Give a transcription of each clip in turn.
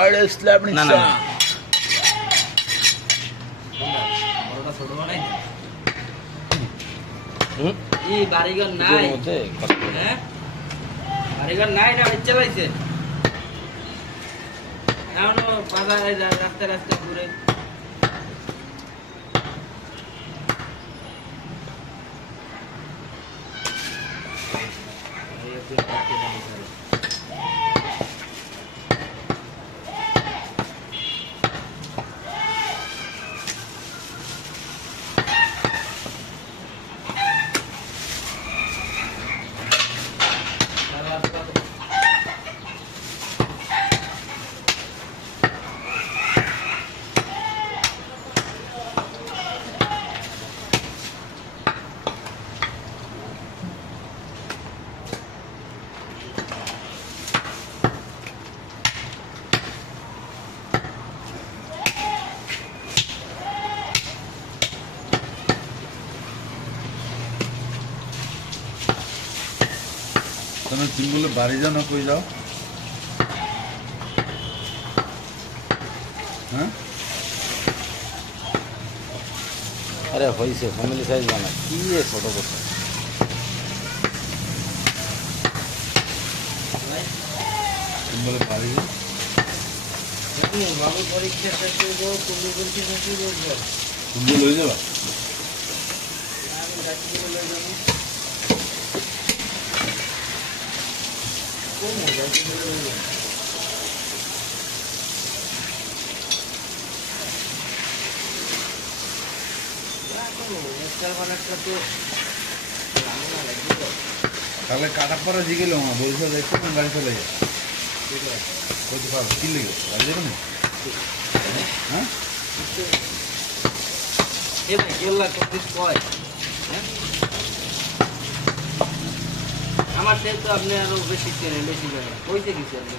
আরে স্ল্যাব নিচে না বড়টা ছোট বানাই এই বাড়িঘর নাই হ্যাঁ বাড়িঘর নাই না ইচ্ছে পাইছে এখনো বাজারে রাস্তা রাস্তা ঘুরে তুমি বলে বাড়ি যাও না কই যাও হ্যাঁ আরে হয়েছে ফ্যামিলি সাইজ বানা কি ছোট কথা তুমি বলে বাড়ি যাও বাবু পরীক্ষা শেষ করব তুমি বলছি শেষ করব তুমি লয়ে যাবা আমি গাড়ি করে লয়ে যাব কোন গাড়ি করে লয়ে যাব তাহলে কাটা পরে জিগেল বলছো দেখো কোন গাড়ি চলে যায় কইতে পারবো কি লেগে গাড়ি যাবে না হ্যাঁ এ ভাই জেলা কত কয় হ্যাঁ আমার থেকে তো আপনি আরো বেশি চেনেন বেশি জানেন কইতে গেছি আপনি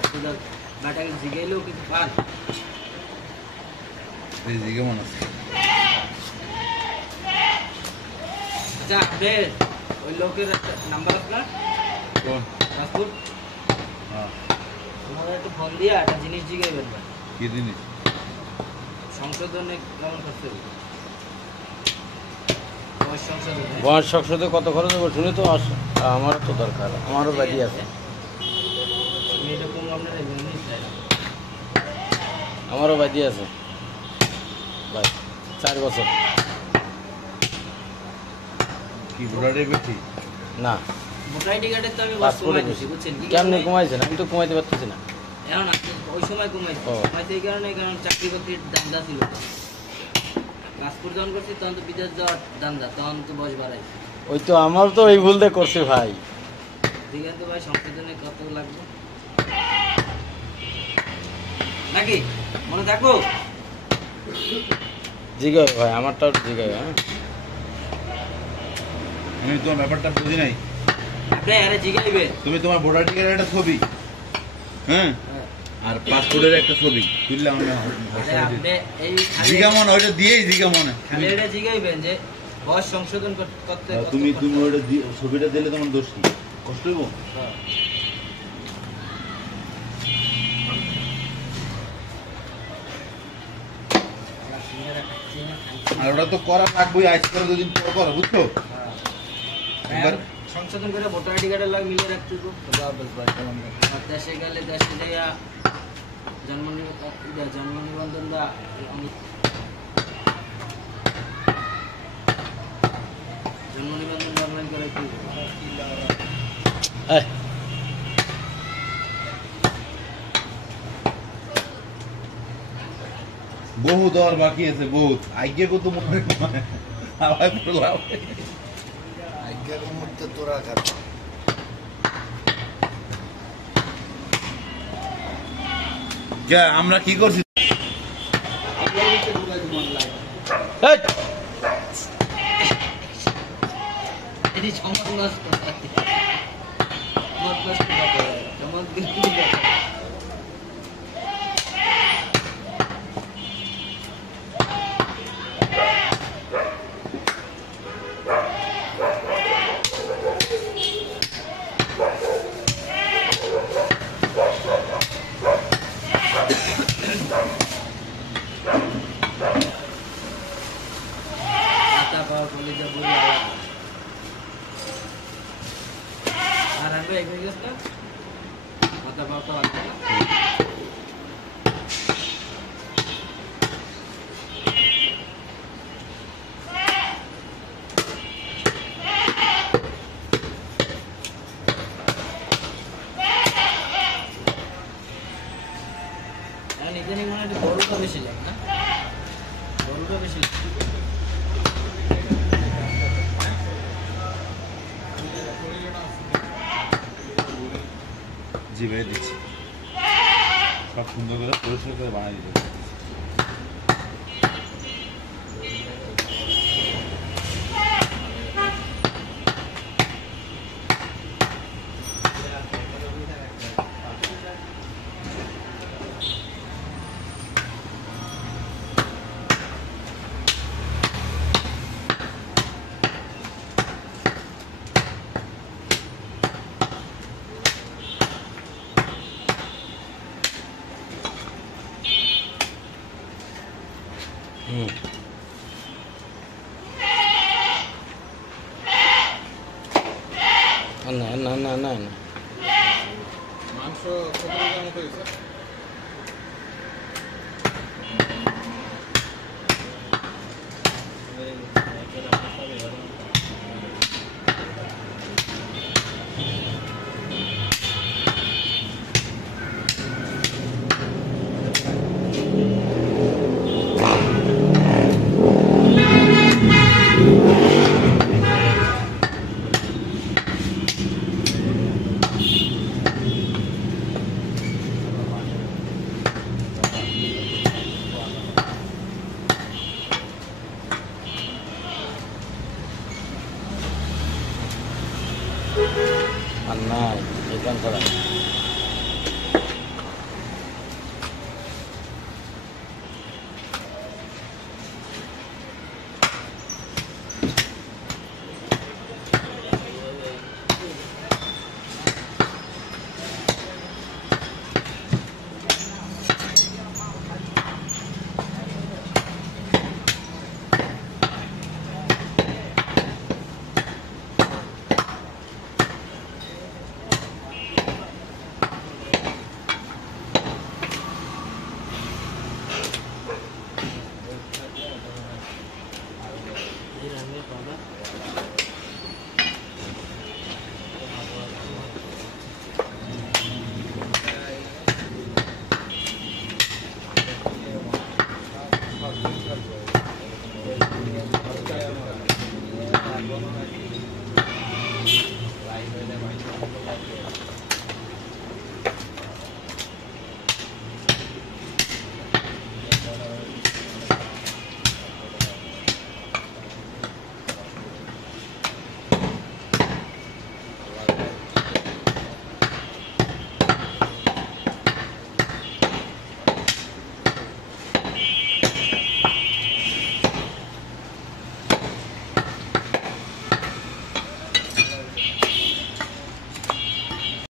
আসলে বাটাকে জিগাইলেও কিছু পান এই জিগে মনে আছে আচ্ছা আপনি ওই লোকের একটা নাম্বার আপনার কোন পাসপোর্ট হ্যাঁ ওনারা একটু ফোন দিয়া একটা জিনিস জিগাইবেন না কি জিনিস সংশোধনে কেমন করতে হবে সংশোধনে বয়স সংসদে কত খরচ হবে শুনে তো আমারও তো দরকার আমারও বাড়ি আছে এরকম আপনার জিনিস চাই আমারও বাড়ি আছে ভাই 4 বছর কি ভোটারের বেশি না ভোটার আইডি কার্ডে তো আমি পাসপোর্টে কমাই দিছি বুঝছেন কি কেমনে কমাইছেন আমি তো কমাইতে পারতেছি না এখন ওই সময় কমাইছি কমাইতে এই কারণে কারণ চাকরি বাকরির দান্দা ছিল পাসপোর্ট যখন করছি তখন তো বিদেশ যাওয়ার দান্দা তখন তো বয়স বাড়াই ওই তো আমার তো এই ভুল দিয়ে করছে ভাই দেখেন তো ভাই সংশোধনে কত লাগবে নাকি মনে থাকবো জিগাই ভাই আমারটাও জিগাই হ্যাঁ আমি তোমার ব্যাপারটা বুঝি নাই আপনি আরে জিগাইবে তুমি তোমার ভোটার টিকেটের একটা ছবি হ্যাঁ আর পাসপোর্টের একটা ছবি তুললে আমরা আপনি এই জিগা মনে ওইটা দিয়েই জিগা মনে খালি এটা জিগাইবেন যে বয়স সংশোধন করতে তুমি তুমি ওইটা ছবিটা দিলে তোমার দোষ কি কষ্ট হইব আর ওটা তো করা লাগবেই আজ করে 2 দিন পর করো বুঝছো একবার সংশোধন করে ভোটার আইডি কার্ডের লাগে মিলিয়ে রাখতে তো আর দেশে গেলে দেশে যাইয়া জন্ম নিবন্ধন বা জন্ম নিবন্ধন অনলাইন করে কি বহু দর বাকি আছে বহুত আজ্ঞা কত মনে আবার পড়লাম আজ্ঞার মুহূর্তে তোরা কাট আমরা কি করছি মানে এখানে মনে হয় গরুটা বেশি লাগে না, গরুটা বেশি লাগে। জি ভাই দিচ্ছি, সব সুন্দর করে পরিষ্কার করে বানাই দিতে। না না না না না মাংস কত মতো হয়েছে?